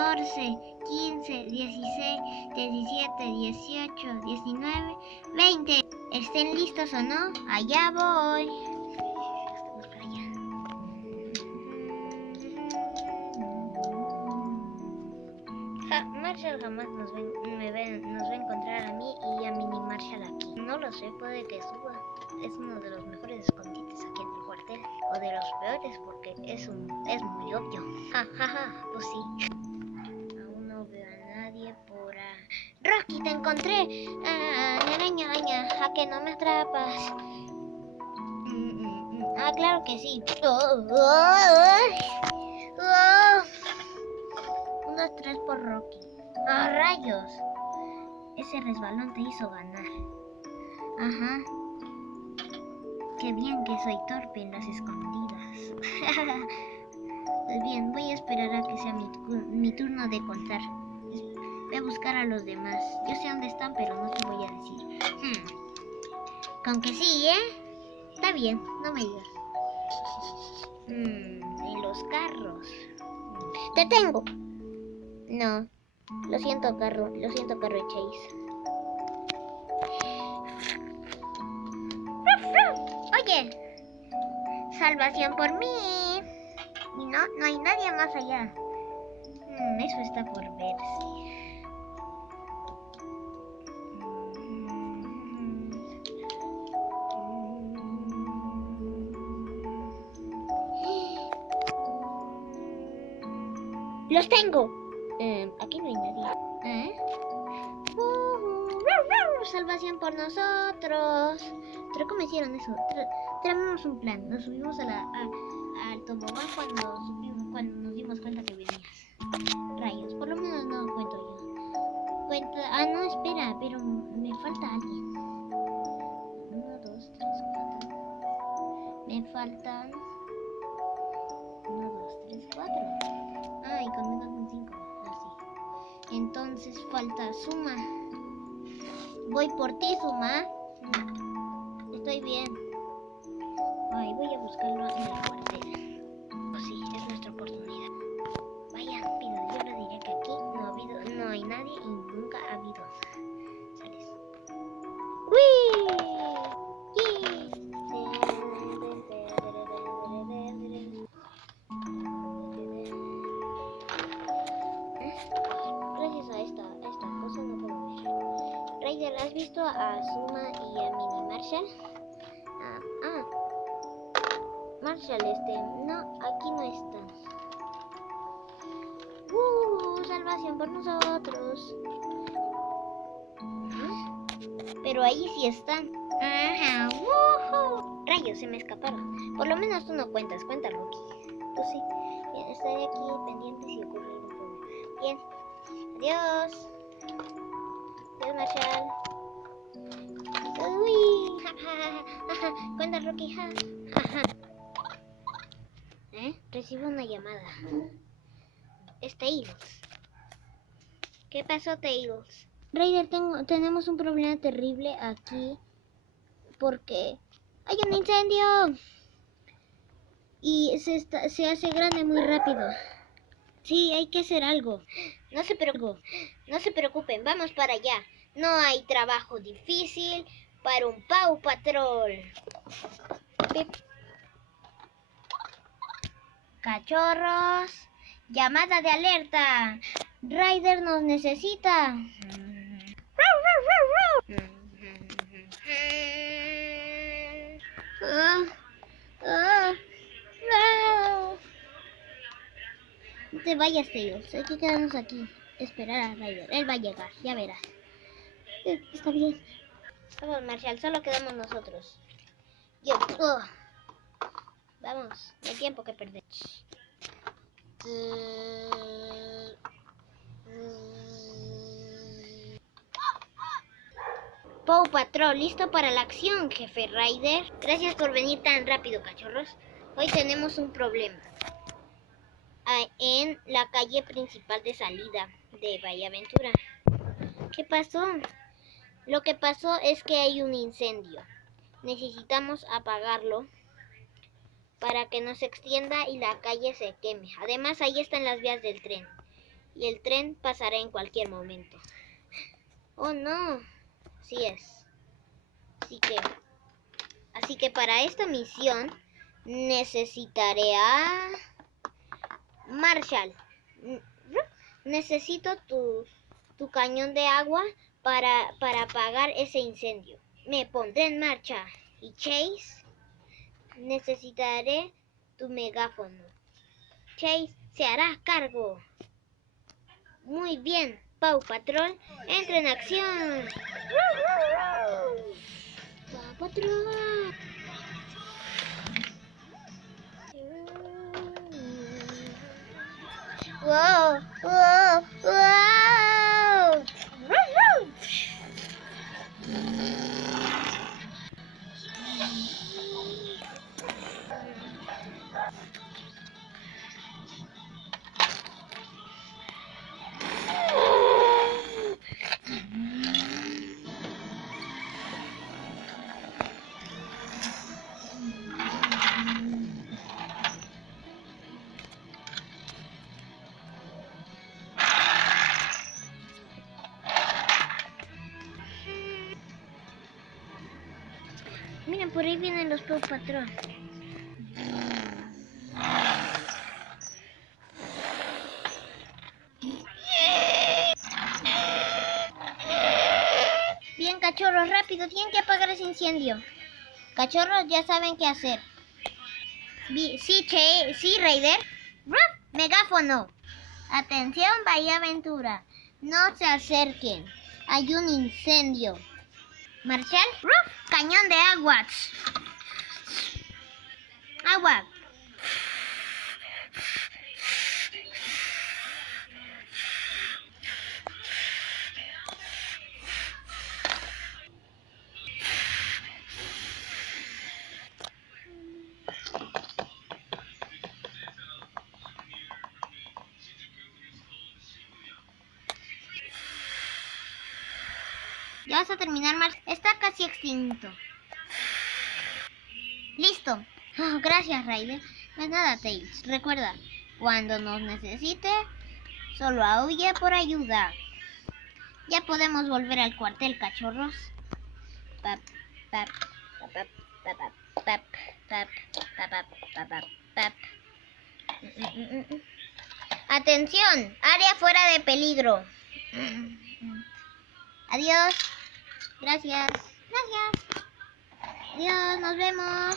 14, 15, 16, 17, 18, 19, 20. ¿Estén listos o no? Allá voy. Estamos para allá. Marshall jamás nos va a encontrar a mí y a Mini Marshall aquí. No lo sé, puede que suba. Es uno de los mejores escondites aquí en el cuartel. O de los peores, porque es muy obvio. Pues sí. Aún no veo a nadie por ahí. ¡Rocky, te encontré! Ñaña, ¿a que no me atrapas? Claro que sí. 1, 2, 3 por Rocky. ¡Rayos! Ese resbalón te hizo ganar. Ajá. Qué bien que soy torpe en las escondidas. Pues bien, voy a esperar a que sea mi turno de contar. Voy a buscar a los demás. Yo sé dónde están, pero no te voy a decir. Con que sí, ¿eh? Está bien, no me digas. En los carros. ¡Te tengo! No. Lo siento, carro Chase. Oye, salvación por mí. Y no hay nadie más allá. Eso está por verse. ¡Los tengo! Aquí no hay nadie. Salvación por nosotros. Pero ¿cómo hicieron eso? Tenemos un plan. Nos subimos al tobogán cuando nos dimos cuenta que venías. Rayos, por lo menos no cuento yo. No, espera, pero me falta alguien. 1, 2, 3, 4. Me faltan 1, 2, 3, 4. Y conmigo son 5. Así. Entonces falta Suma. Voy por ti, Suma. Estoy bien. Voy a buscarlo en el cuartel. Pues sí, es nuestra oportunidad. Vaya, rápido, yo le diré que aquí no hay nadie y nunca ha habido. ¿Sales? ¡Uy! Gracias a esta cosa no puedo ver. Raider, ¿has visto a Suma y a Mini Marshall? Marshall, no, aquí no están. Salvación por nosotros. Pero ahí sí están. Ajá, Rayos, se me escaparon. Por lo menos tú no cuentas, cuenta Rocky. Tú sí. Bien, estaré aquí pendiente si ocurre algún problema. Bien. Adiós. Adiós, Marshall. Uy. Cuenta Rocky. Recibo una llamada. Es Tails. ¿Qué pasó, Tails? Raider, tenemos un problema terrible aquí porque hay un incendio y se hace grande muy rápido. Sí, hay que hacer algo. No se preocupen, vamos para allá. No hay trabajo difícil para un Paw Patrol. Pip. Cachorros, llamada de alerta. Raider nos necesita. No te vayas, Tails. Hay que quedarnos aquí. Esperar a Raider. Él va a llegar, ya verás. Está bien. Vamos, Marshall, solo quedamos nosotros. Yo. Vamos, no hay tiempo que perder. Paw Patrol, listo para la acción, jefe Raider. Gracias por venir tan rápido, cachorros. Hoy tenemos un problema. En la calle principal de salida de Bahía Aventura. ¿Qué pasó? Lo que pasó es que hay un incendio. Necesitamos apagarlo para que no se extienda y la calle se queme. Además, ahí están las vías del tren. y el tren pasará en cualquier momento. Oh no, así es. Así que para esta misión necesitaré a Marshall. Necesito tu cañón de agua para apagar ese incendio. Me pondré en marcha. Y Chase, necesitaré tu megáfono. Chase se hará cargo. Muy bien, Paw Patrol, entra en acción. Paw Patrol. Wow, wow, wow. Miren, por ahí vienen los Paw Patrol. Bien, cachorros, rápido, tienen que apagar ese incendio. Cachorros, ya saben qué hacer. Sí, Raider. Megáfono. Atención, Bahía Aventura. No se acerquen. Hay un incendio. Marshall, cañón de agua. Agua. Ya vas a terminar, Marshall. Está casi extinto. Listo. Oh, gracias, Raider. No es nada, Tails. Recuerda, cuando nos necesite, solo aúlle por ayuda. Ya podemos volver al cuartel, cachorros. Pap, pap, pap, pap, pap, pap, pap, pap, pap, pap, pap. Atención, área fuera de peligro. Adiós. Gracias. Gracias. Adiós, nos vemos.